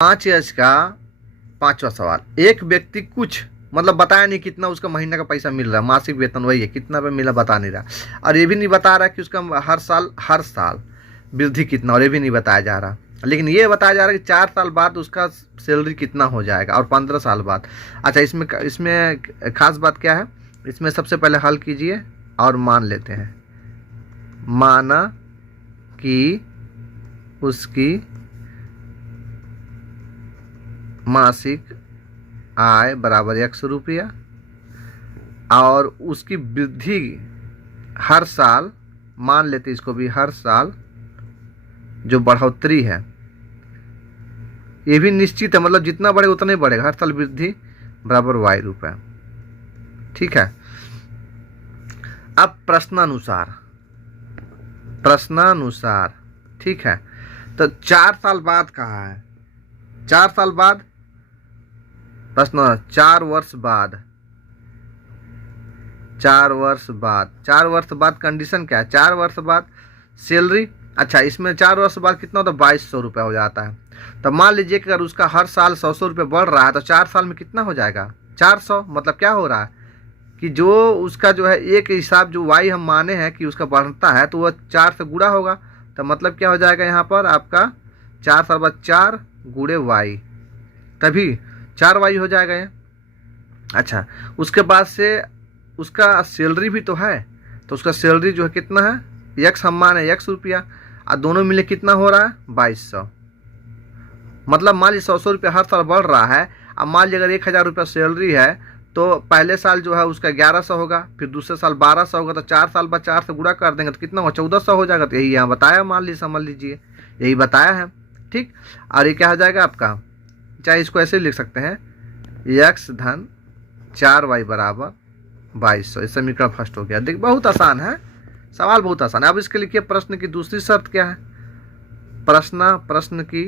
5H का 5वां सवाल, एक व्यक्ति कुछ मतलब बताया नहीं कितना उसका महीने का पैसा मिल रहा है, मासिक वेतन वही है, कितना पे मिला बता नहीं रहा, और ये भी नहीं बता रहा कि उसका हर साल वृद्धि कितना, और ये भी नहीं बताया जा रहा, लेकिन ये बताया जा रहा है कि 4 साल बाद उसका सैलरी कितना हो जाएगा और 15 साल बाद। अच्छा, इसमें खास बात क्या है, इसमें सबसे पहले हल कीजिए और मान लेते हैं। माना कि उसकी मासिक आय बराबर 100 रुपया और उसकी वृद्धि हर साल, मान लेते इसको भी, हर साल जो बढ़ोतरी है ये भी निश्चित है, मतलब जितना बढ़ेगा उतना ही बढ़ेगा, हर साल वृद्धि बराबर Y रुपए। ठीक है। अब प्रश्नानुसार ठीक है, तो 4 साल बाद कहा है, 4 साल बाद प्रश्न, 4 वर्ष बाद, 4 वर्ष बाद कंडीशन क्या है, 4 वर्ष बाद सैलरी। अच्छा, इसमें 4 वर्ष बाद कितना होता है, 2200 रुपये हो जाता है। तो मान लीजिए कि अगर उसका हर साल 100 रुपये बढ़ रहा है तो 4 साल में कितना हो जाएगा, 400। मतलब क्या हो रहा है कि जो उसका जो है एक हिसाब जो Y हम माने हैं कि उसका बढ़ता है तो वह 4 से गुणा होगा, तो मतलब क्या हो जाएगा यहाँ पर आपका 4 साल बाद 4 गुणे Y, तभी 4Y हो जाएगा ये। अच्छा, उसके बाद से उसका सैलरी भी तो है, तो उसका सैलरी जो है कितना है, X हम माने 100 रुपया, और दोनों मिले कितना हो रहा है 2200। मतलब मान लीजिए 100 रुपया हर साल बढ़ रहा है। अब मान लीजिए अगर 1000 रुपया सैलरी है तो पहले साल जो है उसका 1100 होगा, फिर दूसरे साल 1200 होगा, तो 4 साल बाद 4 से गुणा कर देंगे तो कितना होगा, 1400 हो जाएगा। तो यही यहाँ बताया, मान लीजिए, समझ लीजिए, यही बताया है। ठीक, और ये क्या हो जाएगा आपका, चाहे इसको ऐसे लिख सकते हैं, x धन 4y बराबर 2200। इस समीकरण फर्स्ट हो गया। देख, बहुत आसान है सवाल, बहुत आसान है। अब इसके लिखिए प्रश्न की दूसरी शर्त क्या है, प्रश्न की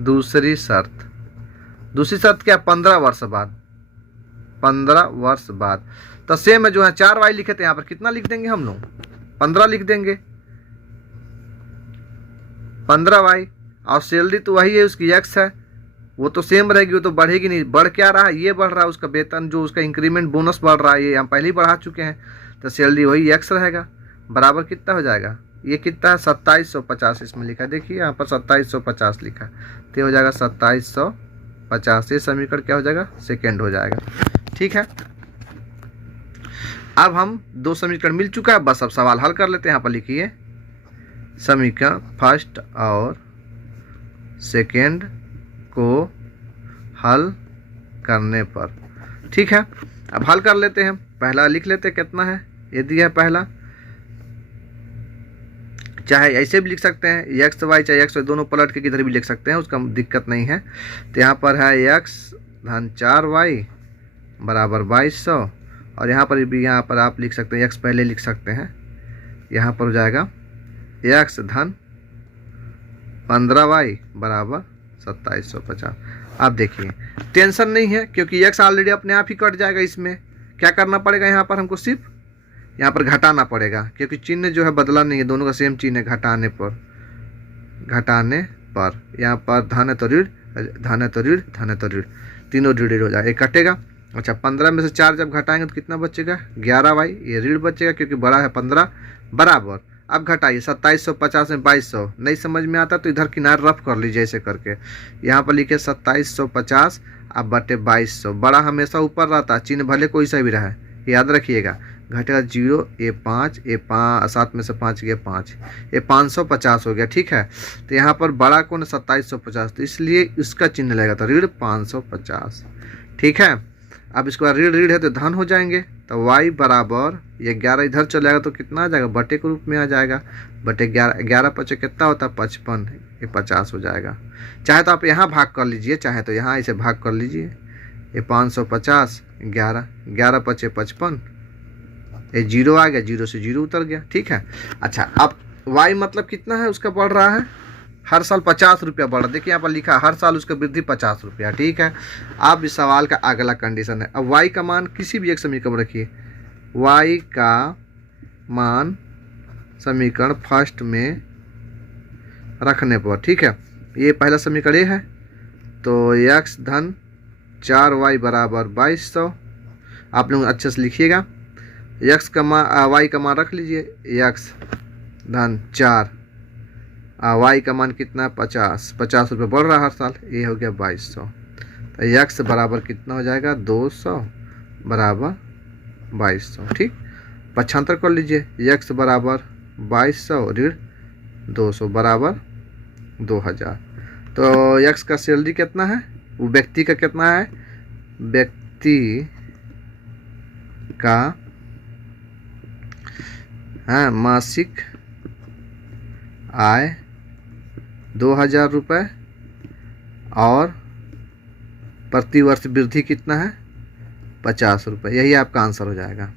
दूसरी शर्त क्या, 15 वर्ष बाद, 15 वर्ष बाद। तो सेम है, जो है 4y लिखे थे यहाँ पर कितना लिख देंगे हम लोग, 15 लिख देंगे, 15y, और सैलरी तो वही है उसकी x है, वो तो सेम रहेगी, वो तो बढ़ेगी नहीं। बढ़ क्या रहा है, ये बढ़ रहा है, उसका वेतन जो उसका इंक्रीमेंट बोनस बढ़ रहा है, ये हम पहले ही बढ़ा चुके हैं, तो सैलरी वही x रहेगा, बराबर कितना हो जाएगा, ये कितना है 2750 इसमें लिखा है, देखिए यहाँ पर 2750 लिखा, तो हो जाएगा 2750। ये समीकरण क्या हो जाएगा, सेकेंड हो जाएगा। ठीक है, अब हम 2 समीकरण मिल चुका है, बस अब सवाल हल कर लेते हैं। यहाँ पर लिखिए समीकरण फर्स्ट और सेकेंड को हल करने पर। ठीक है, अब हल कर लेते हैं। पहला लिख लेते हैं कितना है, ये दिया है पहला, चाहे ऐसे भी लिख सकते हैं एक्स वाई, चाहे एक्स वाई दोनों पलट के किधर भी लिख सकते हैं, उसका दिक्कत नहीं है। तो यहाँ पर है एक्स धन 4y बराबर 2200, और यहाँ पर भी, यहाँ पर आप लिख सकते हैं, एक्स पहले लिख सकते हैं, यहाँ पर हो जाएगा एक्स धन 15y बराबर 2750। आप देखिए टेंशन नहीं है, क्योंकि एक्स ऑलरेडी अपने आप ही कट जाएगा। इसमें क्या करना पड़ेगा, यहाँ पर हमको सिर्फ यहाँ पर घटाना पड़ेगा, क्योंकि चिन्ह जो है बदला नहीं है, दोनों का सेम चिन्ह है, घटाने पर यहाँ पर धन है तो ऋण, धन है तो ऋण, धन है तो ऋण, तीनों ऋण हो जाएगा, एक कटेगा। अच्छा, 15 में से 4 जब घटाएंगे तो कितना बचेगा, 11y, ये ऋण बचेगा क्योंकि बड़ा है 15, बराबर। अब घटाइए 2750 में 2200, नहीं समझ में आता तो इधर किनारे रफ कर लीजिए ऐसे करके, यहाँ पर लिखे 2750 अब बटे 2200, बड़ा हमेशा ऊपर रहता है, चिन्ह भले कोई सा भी रहा है, याद रखिएगा। घटेगा 0, ये 5, ये 5, 7 में से 5 गया 5, ये 550 हो गया। ठीक है, तो यहाँ पर बड़ा कौन है 2750, तो इसलिए इसका चिन्ह लगेगा, तो ऋण 550। ठीक है, अब इसके बाद ऋण ऋण है तो धन हो जाएंगे, तो y बराबर ये 11 इधर चल जाएगा तो कितना आ जाएगा, बटे के रूप में आ जाएगा, बटे 11, 11 पचे कितना होता है 55, ये 50 हो जाएगा। चाहे तो आप यहाँ भाग कर लीजिए, चाहे तो यहाँ इसे भाग कर लीजिए, ये 550, 11, 11 पचे 55, ये 0 आ गया, 0 से 0 उतर गया। ठीक है, अच्छा, अब y मतलब कितना है उसका बढ़ रहा है, हर साल 50 रुपया बढ़ रहा है, देखिए यहाँ पर लिखा हर साल उसका वृद्धि 50 रुपया। ठीक है, अब इस सवाल का अगला कंडीशन है, अब y का मान किसी भी एक समीकरण में रखिए, y का मान समीकरण फर्स्ट में रखने पर। ठीक है, ये पहला समीकरण ये है, तो x धन 4y बराबर 2200। आप लोग अच्छे से लिखिएगा, x का मान y का मान रख लीजिए, x धन 4 y का मान कितना है 50 रुपये बढ़ रहा है हर साल, ये हो गया 2200। तो x बराबर कितना हो जाएगा 200 बराबर 2200। ठीक, पक्षांतर कर लीजिए, x बराबर 2200 ऋण 200 बराबर 2000। तो x का सैलरी कितना है, वो व्यक्ति का कितना है, व्यक्ति का मासिक आय 2000 रुपये और प्रति वर्ष वृद्धि कितना है 50 रुपये। यही आपका आंसर हो जाएगा।